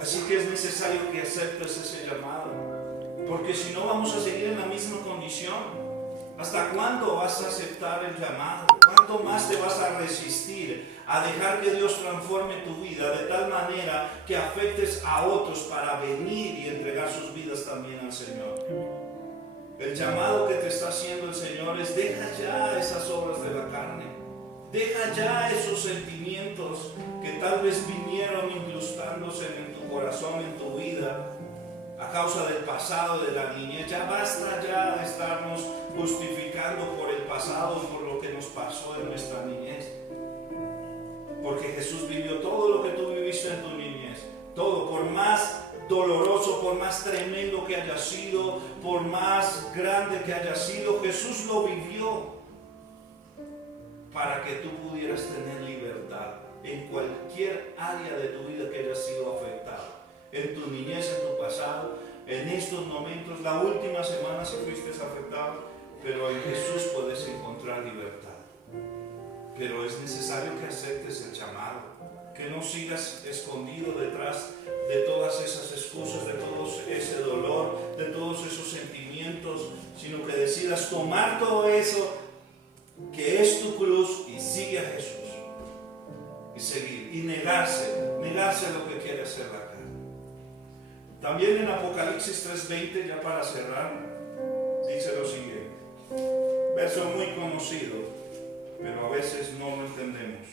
Así que es necesario que aceptes ese llamado, porque si no vamos a seguir en la misma condición. ¿Hasta cuándo vas a aceptar el llamado? ¿Cuánto más te vas a resistir a dejar que Dios transforme tu vida de tal manera que afectes a otros para venir y entregar sus vidas también al Señor? El llamado que te está haciendo el Señor es: deja ya esas obras de la carne, deja ya esos sentimientos que tal vez vinieron incrustándose en tu corazón, en tu vida, a causa del pasado, de la niñez. Ya basta ya de estarnos justificando por el pasado, por lo que nos pasó en nuestra niñez. Porque Jesús vivió todo lo que tú viviste en tu niñez. Todo, por más doloroso, por más tremendo que haya sido, por más grande que haya sido, Jesús lo vivió para que tú pudieras tener libertad en cualquier área de tu vida que haya sido afectada. En tu niñez, en tu pasado, en estos momentos, la última semana si fuiste afectado, pero en Jesús puedes encontrar libertad. Pero es necesario que aceptes el llamado, que no sigas escondido detrás de todas esas excusas, de todo ese dolor, de todos esos sentimientos, sino que decidas tomar todo eso que es tu cruz y sigue a Jesús. Y seguir, y negarse lo que quiere hacer la carne. También en Apocalipsis 3:20, ya para cerrar, dice lo siguiente, verso muy conocido, pero a veces no lo entendemos.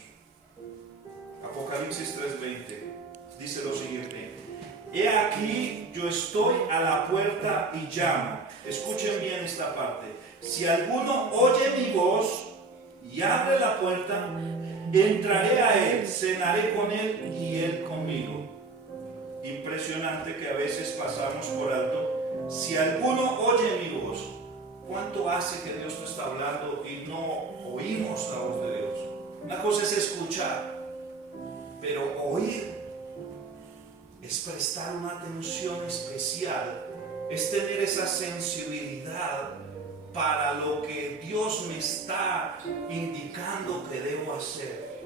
Apocalipsis 3:20 dice lo siguiente: he aquí, yo estoy a la puerta y llamo. Escuchen bien esta parte. Si alguno oye mi voz y abre la puerta, entraré a él, cenaré con él y él conmigo. Impresionante que a veces pasamos por alto. Si alguno oye mi voz, ¿cuánto hace que Dios nos está hablando y no oímos la voz de Dios? Una cosa es escuchar, pero oír es prestar una atención especial es tener esa sensibilidad para lo que Dios me está indicando que debo hacer,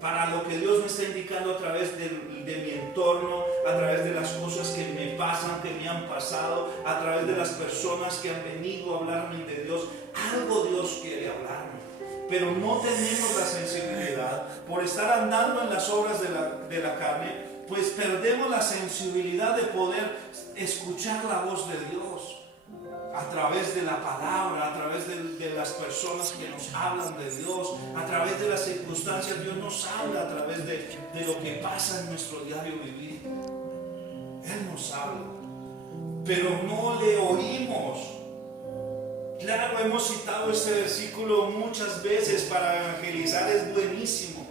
para lo que Dios me está indicando a través de mi entorno, a través de las cosas que me pasan, que me han pasado, a través de las personas que han venido a hablarme de Dios. Algo Dios quiere hablarme, pero no tenemos la sensibilidad. Por estar andando en las obras de la carne, pues perdemos la sensibilidad de poder escuchar la voz de Dios a través de la palabra, a través de las personas que nos hablan de Dios, a través de las circunstancias. Dios nos habla a través de lo que pasa en nuestro diario vivir. Él nos habla, pero no le oímos. Claro, hemos citado este versículo muchas veces para evangelizar, es buenísimo,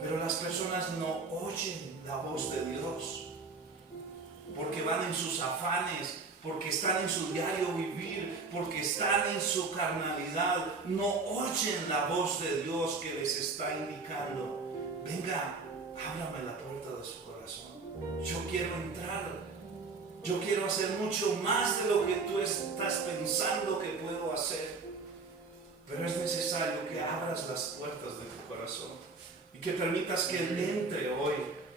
pero las personas no oyen la voz de Dios porque van en sus afanes, porque están en su diario vivir, porque están en su carnalidad. No oyen la voz de Dios que les está indicando: venga, ábrame la puerta de su corazón, yo quiero entrar, yo quiero hacer mucho más de lo que tú estás pensando que puedo hacer. Pero es necesario que abras las puertas de tu corazón y que permitas que Él entre hoy.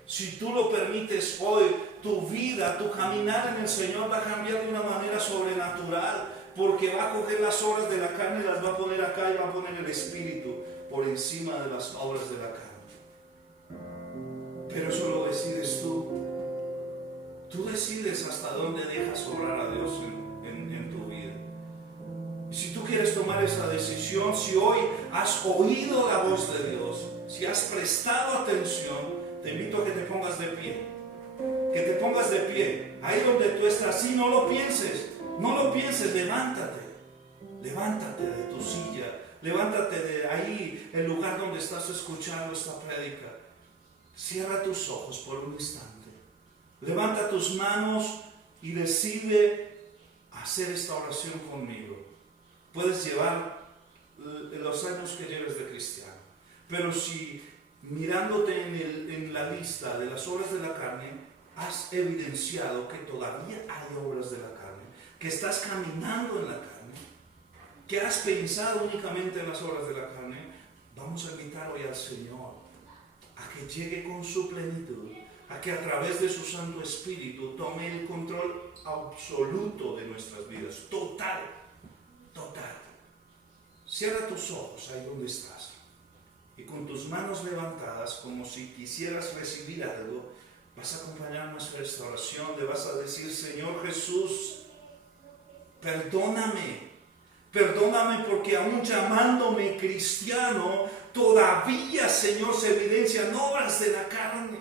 Si tú lo permites hoy, tu vida, tu caminar en el Señor va a cambiar de una manera sobrenatural, porque va a coger las obras de la carne y las va a poner acá, y va a poner el Espíritu por encima de las obras de la carne. Pero eso lo decides tú. Tú decides hasta dónde dejas obrar a Dios en tu vida. Y si tú quieres tomar esa decisión, si hoy has oído la voz de Dios, si has prestado atención, te invito a que te pongas de pie. Que te pongas de pie. Ahí donde tú estás. Sí, no lo pienses. No lo pienses. Levántate. Levántate de tu silla. Levántate de ahí, el lugar donde estás escuchando esta prédica. Cierra tus ojos por un instante. Levanta tus manos y decide hacer esta oración conmigo. Puedes llevar los años que lleves de cristiano. Pero si mirándote en la lista de las obras de la carne, has evidenciado que todavía hay obras de la carne, que estás caminando en la carne, que has pensado únicamente en las obras de la carne, vamos a invitar hoy al Señor a que llegue con su plenitud, a que a través de su Santo Espíritu tome el control absoluto de nuestras vidas, total. Cierra tus ojos ahí donde estás. Y con tus manos levantadas, como si quisieras recibir algo, vas a acompañarnos a esta oración. Le vas a decir: Señor Jesús, perdóname porque aún llamándome cristiano, todavía, Señor, se evidencian obras de la carne.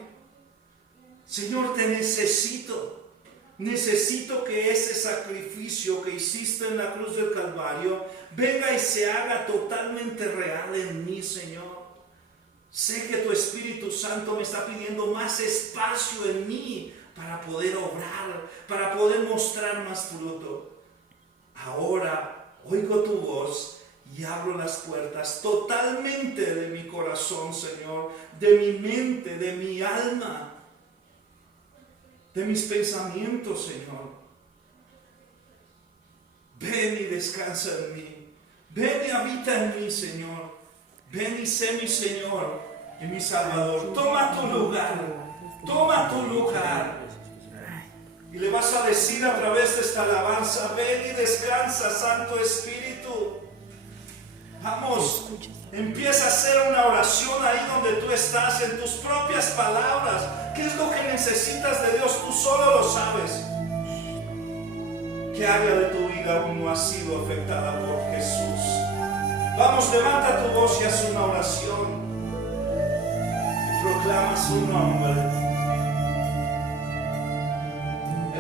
Señor, te necesito. Necesito que ese sacrificio que hiciste en la cruz del Calvario venga y se haga totalmente real en mí, Señor. Sé que tu Espíritu Santo me está pidiendo más espacio en mí para poder obrar, para poder mostrar más fruto. Ahora oigo tu voz y abro las puertas totalmente de mi corazón, Señor, de mi mente, de mi alma, de mis pensamientos, Señor. Ven y descansa en mí. Ven y habita en mí, Señor. Ven y sé mi Señor y mi Salvador. Toma tu lugar. Toma tu lugar. Y le vas a decir a través de esta alabanza: ven y descansa, Santo Espíritu. Vamos, empieza a hacer una oración ahí donde tú estás, en tus propias palabras. ¿Qué es lo que necesitas de Dios? Tú solo lo sabes. ¿Qué área de tu vida aún no ha sido afectada por Jesús? Vamos, levanta tu voz y haz una oración. Y proclama su nombre.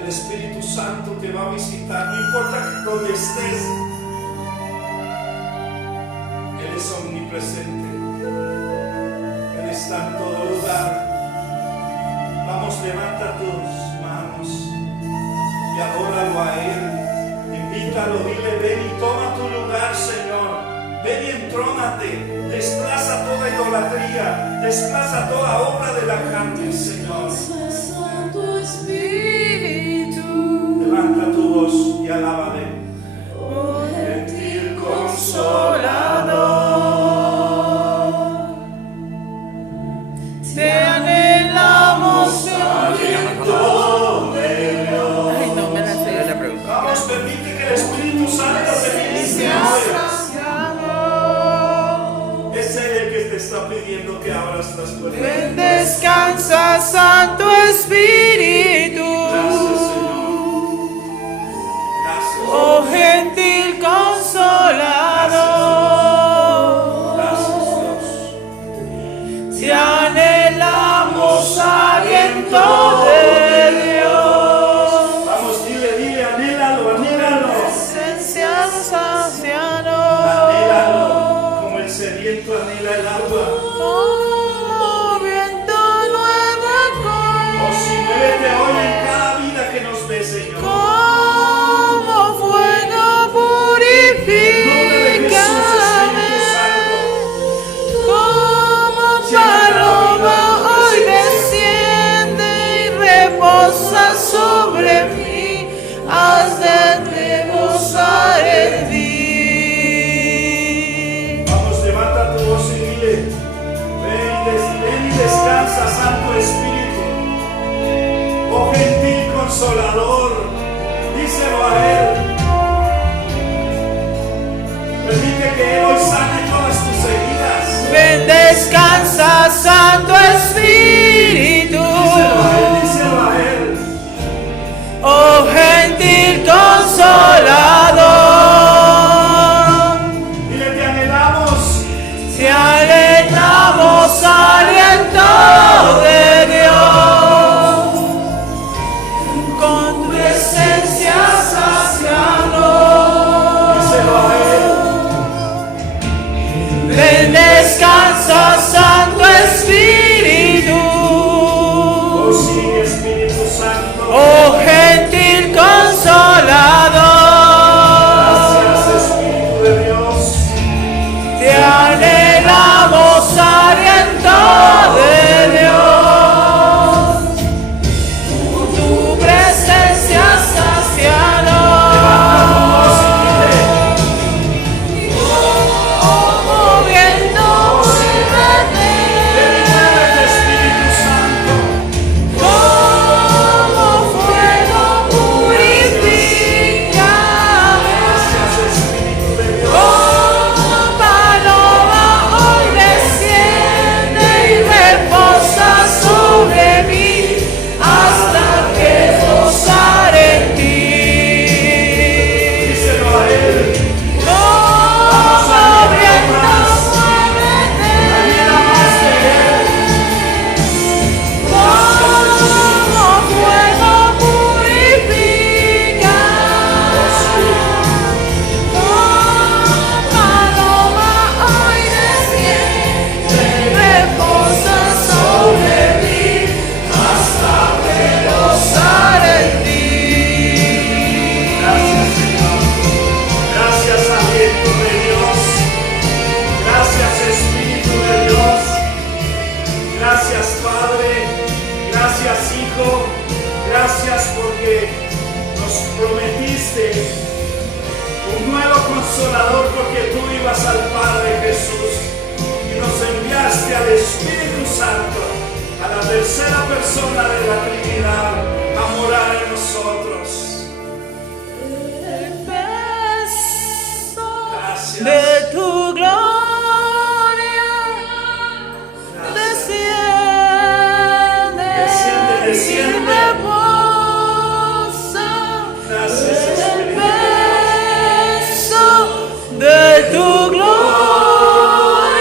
El Espíritu Santo te va a visitar, no importa dónde estés. Él es omnipresente. Él está en todo lugar. Vamos, levanta tus manos y adóralo a Él. Invítalo, dile: ven y toma tu lugar, Señor. Ven y entrónate. Desplaza toda idolatría. Desplaza toda obra de la carne, Señor. Levanta tu voz. alábale. Oh gentil consolador, te anhelamos aliento de Dios. Ay, no me la sé. Vamos, permite que el Espíritu Santo te ministre hoy. Es Él el que te está pidiendo que abras las puertas. Ven, descansa, Santo Espíritu. Gracias, Señor. Gracias. Oh gentil consolador, Gracias, Dios. te anhelamos aliento de Dios. Vamos, dile, anhélalo, anhélalo. Presencia nos Anhélalo, como el sediento anhela el agua. como viento nuevo, Oh, si muévete hoy en cada vida que nos ve, Señor. como fuego En el nombre de Jesús, purificame. Espíritu Santo. Como paloma hoy desciende y reposa sobre mí, haz de gozar en ti. Vamos, levanta tu voz y dile, ven y descansa, Santo Espíritu. Oh gentil consolador, díselo a Él. Permite que Él hoy sane todas tus heridas. Ven, descansa, Santo Espíritu. Díselo a Él. Oh gentil consolador, Dile, te anhelamos. te alentamos aliento de Dios, con tu esencia sacianos. Díselo a Él. Ven, descansa, Santo Espíritu. Oh sí, Espíritu Santo. Oh gentil consolador, Gracias, Espíritu de Dios. te anhelamos aliento de Dios, tu presencia sacianos, como viento Muévete, Espíritu Santo. como fuego purificame. Gracias, Espíritu de Dios. Como paloma hoy desciende y reposa sobre mí, hasta que gozar en ti. Díselo a Él. Como viento muévete, Anhela más de Él. como fuego purifica. Como paloma hoy desciende y reposa sobre mí, hasta que gozar en ti. Gracias, Señor. Gracias, aliento de Dios. Gracias, Espíritu de Dios. Gracias, Padre. Gracias, Hijo. Gracias porque nos prometiste un nuevo consolador, porque tú ibas al Padre, Jesús, y nos enviaste al Espíritu Santo, a la tercera persona de la Trinidad, a morar en nosotros. El peso Gracias. de tu gloria desciende, Desciende. y reposa. Gracias, El Espíritu. peso de tu gloria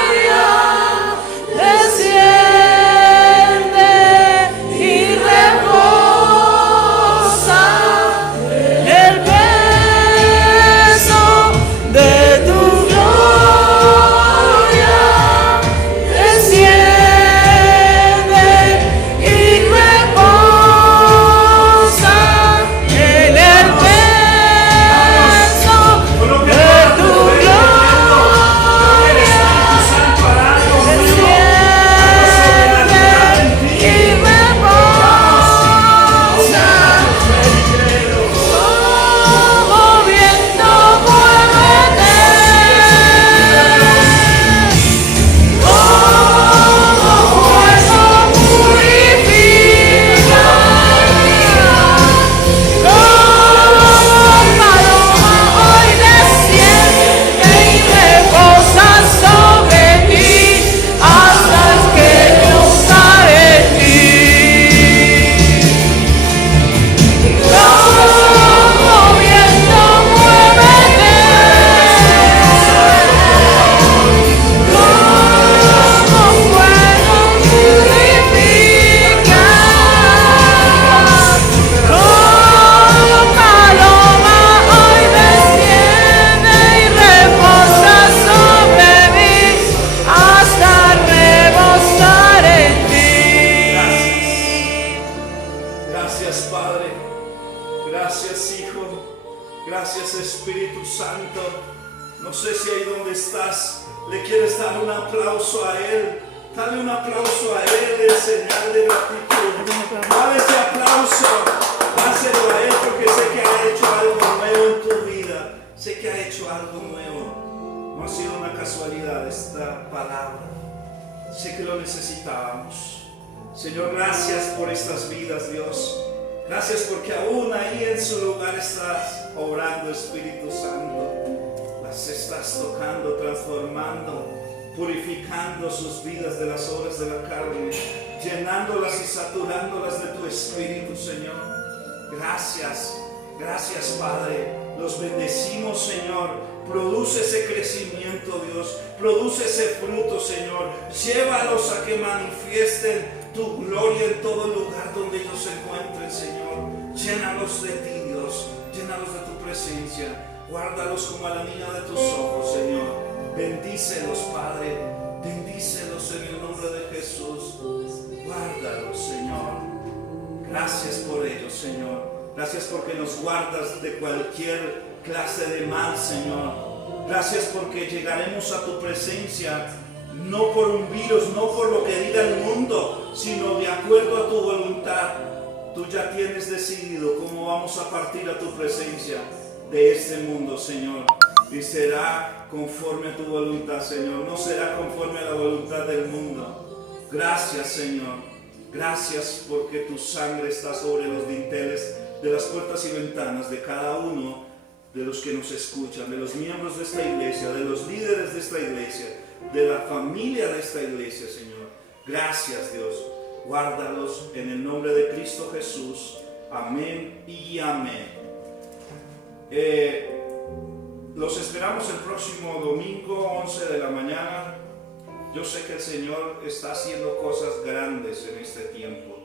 sé si ahí donde estás le quieres dar un aplauso a Él. Dale un aplauso a Él en señal de gratitud. Dale ese aplauso. Dáselo a Él porque sé que ha hecho algo nuevo en tu vida. Sé que ha hecho algo nuevo. No ha sido una casualidad esta palabra. Sé que lo necesitábamos. Señor, gracias por estas vidas, Dios. Gracias porque aún ahí en su lugar estás obrando, Espíritu Santo. Las estás tocando, transformando, purificando sus vidas de las obras de la carne, llenándolas y saturándolas de tu Espíritu, Señor. Gracias, gracias, Padre. Los bendecimos, Señor. Produce ese crecimiento, Dios. Produce ese fruto, Señor. Llévalos a que manifiesten tu gloria en todo lugar donde ellos se encuentren, Señor. Llénalos de ti, Dios. Llénalos de tu presencia. Guárdalos como a la niña de tus ojos, Señor. Bendícelos, Padre. Bendícelos en el nombre de Jesús. Guárdalos, Señor. Gracias por ellos, Señor. Gracias porque nos guardas de cualquier clase de mal, Señor. Gracias porque llegaremos a tu presencia no por un virus, no por lo que diga el mundo, sino de acuerdo a tu voluntad. Tú ya tienes decidido cómo vamos a partir a tu presencia de este mundo, Señor. Y será conforme a tu voluntad, Señor. No será conforme a la voluntad del mundo. Gracias, Señor. Gracias porque tu sangre está sobre los dinteles de las puertas y ventanas de cada uno de los que nos escuchan, de los miembros de esta iglesia, de los líderes de esta iglesia, de la familia de esta iglesia, Señor. Gracias, Dios. Guárdalos en el nombre de Cristo Jesús. Amén y amén. Los esperamos el próximo domingo, 11 de la mañana. Yo sé que el Señor está haciendo cosas grandes en este tiempo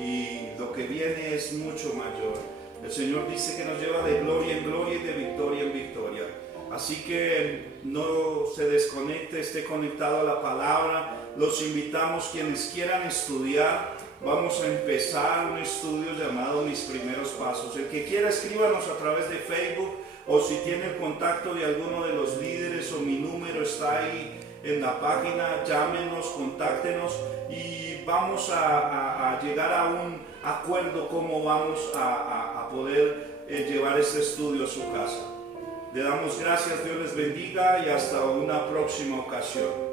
y lo que viene es mucho mayor. El Señor dice que nos lleva de gloria en gloria y de victoria en victoria. Así que no se desconecte, esté conectado a la palabra. Los invitamos, quienes quieran estudiar. Vamos a empezar un estudio llamado Mis Primeros Pasos. El que quiera, escríbanos a través de Facebook, o si tiene el contacto de alguno de los líderes o mi número está ahí en la página, llámenos, contáctenos y vamos a llegar a un acuerdo cómo vamos a poder llevar este estudio a su casa. Le damos gracias, Dios les bendiga y hasta una próxima ocasión.